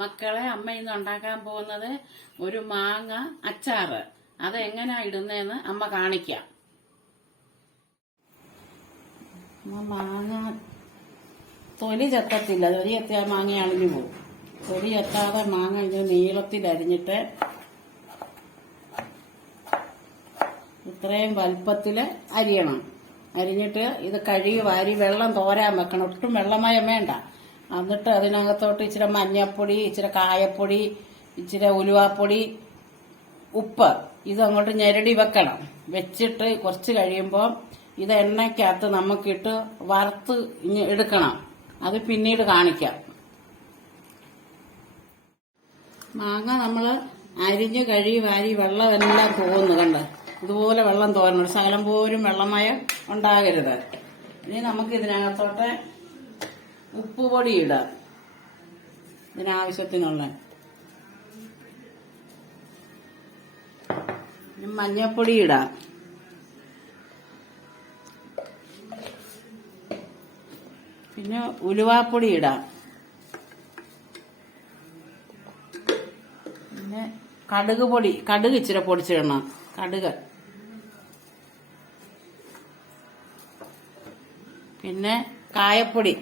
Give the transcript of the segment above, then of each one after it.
മക്കളെ, അമ്മ ഇന്ന് ഉണ്ടാക്കാൻ പോകുന്നത് ഒരു മാങ്ങ അച്ചാറ്. അതെങ്ങനെയാ ഇടുന്നതെന്ന് അമ്മ കാണിക്കാം. മാങ്ങ തൊലി ചെത്തത്തില്ല, തൊലി ചെത്തിയാൽ മാങ്ങ അളിഞ്ഞു പോകും. തൊലി ചെത്താതെ മാങ്ങ ഇത് നീളത്തിൽ അരിഞ്ഞിട്ട് ഇത്രയും വലുപ്പത്തില് അരിയണം. അരിഞ്ഞിട്ട് ഇത് കഴുകി വാരി വെള്ളം തോരാൻ വെക്കണം. ഒട്ടും വെള്ളമയം വേണ്ട. എന്നിട്ട് അതിനകത്തോട്ട് ഇച്ചിരി മഞ്ഞപ്പൊടി, ഇച്ചിരി കായപ്പൊടി, ഇച്ചിരി ഉലുവാപ്പൊടി, ഉപ്പ് ഇതങ്ങോട്ട് ഞെരടി വെക്കണം. വെച്ചിട്ട് കുറച്ച് കഴിയുമ്പോൾ ഇത് എണ്ണയ്ക്കകത്ത് നമുക്കിട്ട് വറുത്ത് എടുക്കണം. അത് പിന്നീട് കാണിക്കാം. മാങ്ങ നമ്മൾ അരിഞ്ഞ് കഴുകി വാരി വെള്ളമെല്ലാം തോന്നുന്നു. കണ്ട് ഇതുപോലെ വെള്ളം തോരണം. ഒരു ശകലം പോലും വെള്ളമയം ഉണ്ടാകരുത്. ഇനി നമുക്ക് ഇതിനകത്തോട്ട് ഉപ്പുപൊടി ഇടാം. ഇതിനാവശ്യത്തിനുള്ള മഞ്ഞപ്പൊടി ഇടാം. പിന്നെ ഉലുവാപ്പൊടി ഇടാം. പിന്നെ കടുക് പൊടി, കടുക് ഇച്ചിരി പൊടിച്ചിടണം. കടുക്, പിന്നെ കായപ്പൊടി,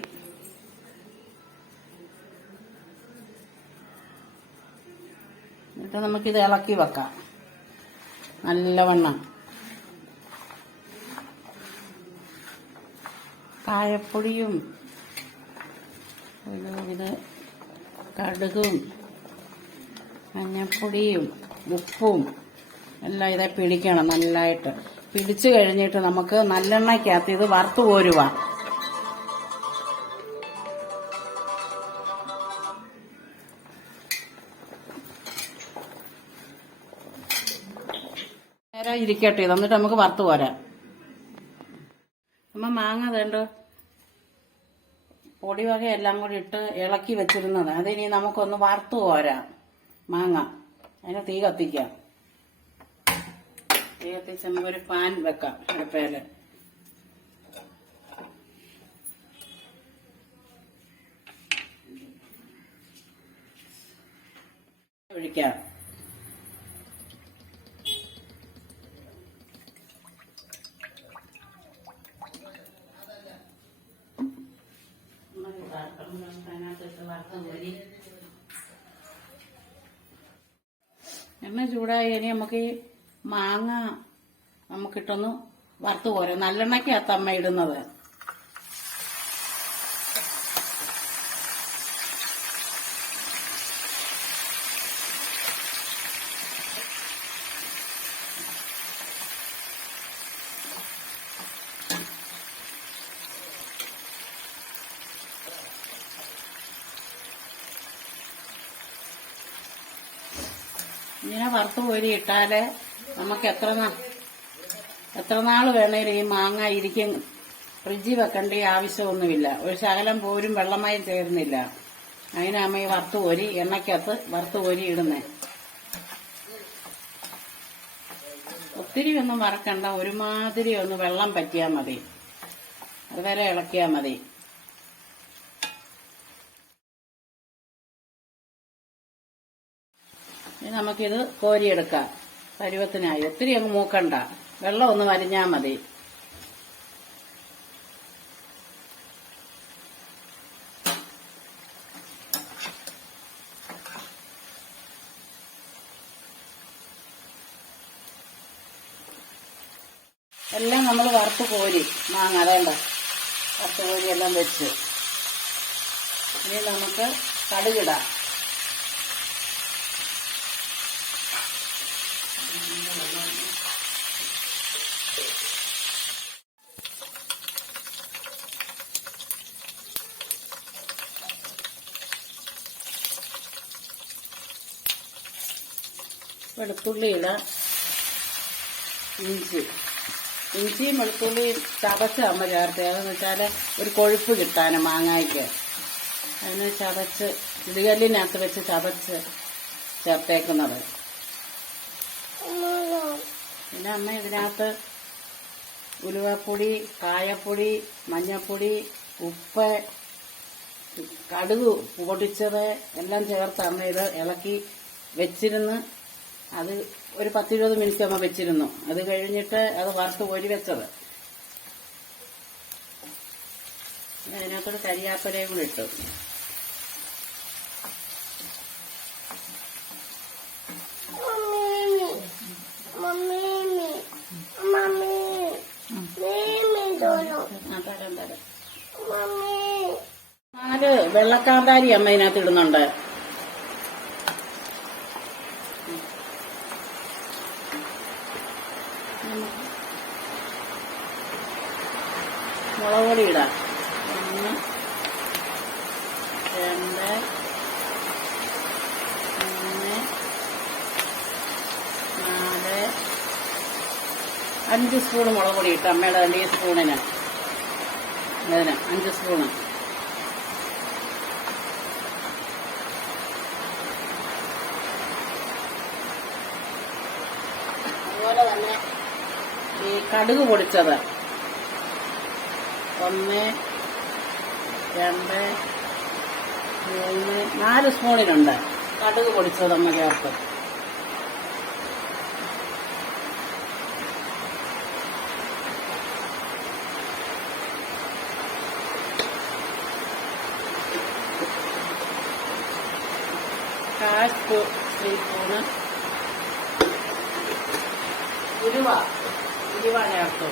എന്നിട്ട് നമുക്കിത് ഇളക്കി വെക്കാം നല്ലവണ്ണം. കായപ്പൊടിയും ഇത് കടുകും മഞ്ഞപ്പൊടിയും ഉപ്പും എല്ലാം ഇതെ പിടിക്കണം. നല്ലതായിട്ട് പിടിച്ചു കഴിഞ്ഞിട്ട് നമുക്ക് നല്ലെണ്ണയ്ക്കകത്ത് ഇത് വറുത്ത് കോരുക. നേരെ ഇരിക്കട്ടെ. എന്നിട്ട് നമുക്ക് വറുത്ത് കോരാം. നമ്മ മാങ്ങ വേണ്ടോ പൊടി വകയെല്ലാം കൂടി ഇട്ട് ഇളക്കി വെച്ചിരുന്നത് അതിനി നമുക്കൊന്ന് വറുത്ത് കോരാം. മാങ്ങ അതിന് തീ കത്തിക്കാം. തീ കത്തിച്ച് നമുക്കൊരു പാൻ വെക്കാം അടുപ്പേല്. ഒഴിക്കാം. എണ്ണ ചൂടായി ഇനി നമുക്ക് ഈ മാങ്ങ നമുക്കിട്ടൊന്ന് വറുത്ത് കോരാം. നല്ലെണ്ണയ്ക്കകത്ത് അമ്മ ഇടുന്നത്. ഇങ്ങനെ വറുത്ത് കോരി ഇട്ടാല് നമുക്ക് എത്ര നാൾ വേണേലും ഈ മാങ്ങ ഇരിക്കും. ഫ്രിഡ്ജിൽ വെക്കേണ്ട ആവശ്യമൊന്നുമില്ല. ഒരു ശകലം പോലും വെള്ളമയം ചേരുന്നില്ല. അതിനാകുമ്പോ ഈ വറുത്ത് കോരി എണ്ണയ്ക്കകത്ത് വറുത്ത് കോരി ഇടുന്നേ. ഒത്തിരി ഒന്നും വറക്കണ്ട, ഒരുമാതിരി ഒന്ന് വെള്ളം പറ്റിയാൽ മതി. അതുവരെ ഇളക്കിയാൽ മതി. ഇനി നമുക്കിത് കോരിയെടുക്കാം. പരുവത്തിനായി ഒത്തിരി അങ്ങ് മൂക്കണ്ട, വെള്ളം ഒന്ന് വലിഞ്ഞാൽ മതി. എല്ലാം നമ്മൾ വറുത്ത് കോരി മാങ്ങ അതേണ്ട വറുത്ത് കോരി എല്ലാം വെച്ച് ഇനി നമുക്ക് കടുകിടാം. വെളുത്തുള്ളി ഇടാം. ഇഞ്ചിയും വെളുത്തുള്ളിയും ചതച്ച് അമ്മ ചേർത്ത്. അതെന്ന് വെച്ചാൽ ഒരു കൊഴുപ്പ് കിട്ടാൻ മാങ്ങയ്ക്ക്. അതിന് ചതച്ച് ഇടികല്ലിനകത്ത് വെച്ച് ചതച്ച് ചേർത്തേക്കുന്നത്. പിന്നെ അമ്മ ഇതിനകത്ത് ഉലുവപ്പൊടി, കായപ്പൊടി, മഞ്ഞപ്പൊടി, ഉപ്പ് കടുക് പൊടിച്ചത് എല്ലാം ചേർത്ത് അമ്മ ഇത് ഇളക്കി വെച്ചിരുന്ന് അത് ഒരു 10-20 മിനിറ്റ് അമ്മ വെച്ചിരുന്നു. അത് കഴിഞ്ഞിട്ട് അത് വറുത്ത് കോരി വെച്ചത്. അതിനകത്തൊരു കരിയാപ്പലയും കൂടി ഇട്ടു. തരാം 4 വെള്ളക്കാന്താരി അമ്മ ഇതിനകത്ത് ഇടുന്നുണ്ട്. മുളക് പൊടി ഇടാം. 1 2 3 4 5 സ്പൂൺ മുളക് പൊടി ഇട്ട് അമ്മയുടെ വലിയ സ്പൂണിന് 5 സ്പൂണ്. അതുപോലെ തന്നെ ഈ കടുക് പൊടിച്ചത് 1 2 3 4 സ്പൂണിനുണ്ട് കടുക് പൊടിച്ചത് അമ്മ ചേർത്ത്. കാൽ ടീസ്പൂണ് ഉലുവ ചേർത്തു.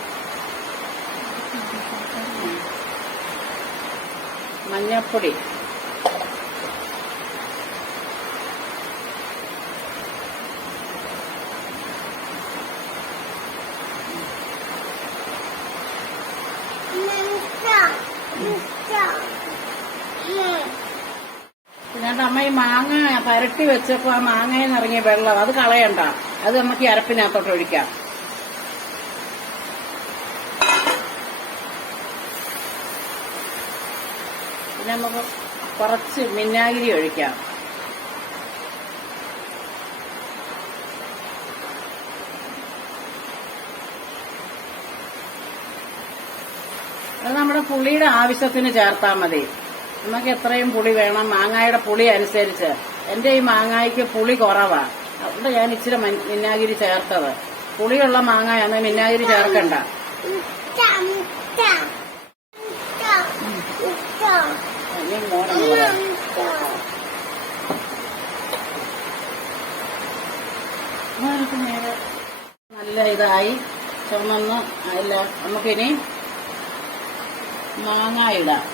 മഞ്ഞപ്പൊടി എന്നിട്ട് അമ്മ ഈ മാങ്ങ പരട്ടി വെച്ചപ്പോ ആ മാങ്ങയിൽ നിറങ്ങിയ വെള്ളം അത് കളയണ്ട, അത് നമുക്ക് ഈ അരപ്പിനകത്തോട്ട് ഒഴിക്കാം. പിന്നെ നമുക്ക് കുറച്ച് വിനാഗിരി ഒഴിക്കാം. അത് നമ്മുടെ പുളിയുടെ ആവശ്യത്തിന് ചേർത്താൽ മതി. നമുക്ക് എത്രയും പുളി വേണം മാങ്ങായുടെ പുളി അനുസരിച്ച്. എന്റെ ഈ മാങ്ങായ്ക്ക് പുളി കുറവാ, അതുകൊണ്ട് ഞാൻ ഇച്ചിരി വിനാഗിരി ചേർത്തത്. പുളിയുള്ള മാങ്ങയാണ് വിനാഗിരി ചേർക്കണ്ട. നല്ല ഇതായി ചുമന്ന് അല്ല, നമുക്കിനി മാങ്ങ ഇടാം.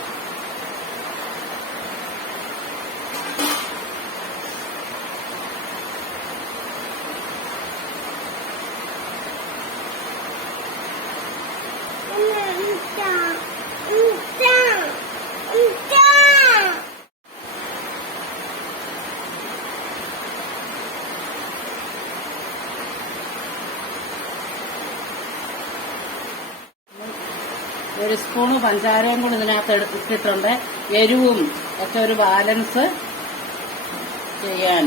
ഒരു സ്പൂണ് പഞ്ചാരയും കൂടി ഇതിനകത്ത് ഇട്ടിട്ടുണ്ട്, എരിവും ഒക്കെ ഒരു ബാലൻസ് ചെയ്യാൻ.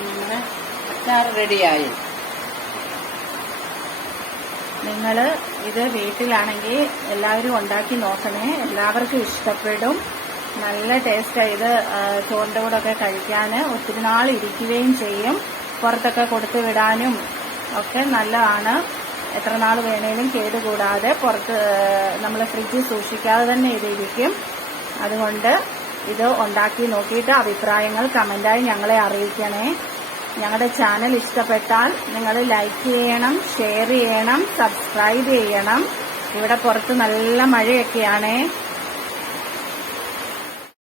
നമ്മുടെ അച്ചാർ റെഡിയായി. നിങ്ങൾ ഇത് വീട്ടിലാണെങ്കിൽ എല്ലാവരും ഉണ്ടാക്കി നോക്കണേ, എല്ലാവർക്കും ഇഷ്ടപ്പെടും. നല്ല ടേസ്റ്റാണ് ഇത്. ചോറിൻ്റെ കൂടെ ഒക്കെ കഴിക്കാൻ ഒത്തിരി നാൾ ഇരിക്കുകയും ചെയ്യും. പുറത്തൊക്കെ കൊടുത്തു വിടാനും ഒക്കെ നല്ലതാണ്. എത്ര നാൾ വേണേലും കേടുകൂടാതെ പുറത്ത് നമ്മൾ ഫ്രിഡ്ജിൽ സൂക്ഷിക്കാതെ തന്നെ ഇതിരിക്കും. അതുകൊണ്ട് ഇത് ഉണ്ടാക്കി നോക്കിയിട്ട് അഭിപ്രായങ്ങൾ കമൻ്റായി ഞങ്ങളെ അറിയിക്കണേ. ഞങ്ങളുടെ ചാനൽ ഇഷ്ടപ്പെട്ടാൽ നിങ്ങൾ ലൈക്ക് ചെയ്യണം, ഷെയർ ചെയ്യണം, സബ്സ്ക്രൈബ് ചെയ്യണം. ഇവിടെ പുറത്ത് നല്ല മഴയൊക്കെയാണേ.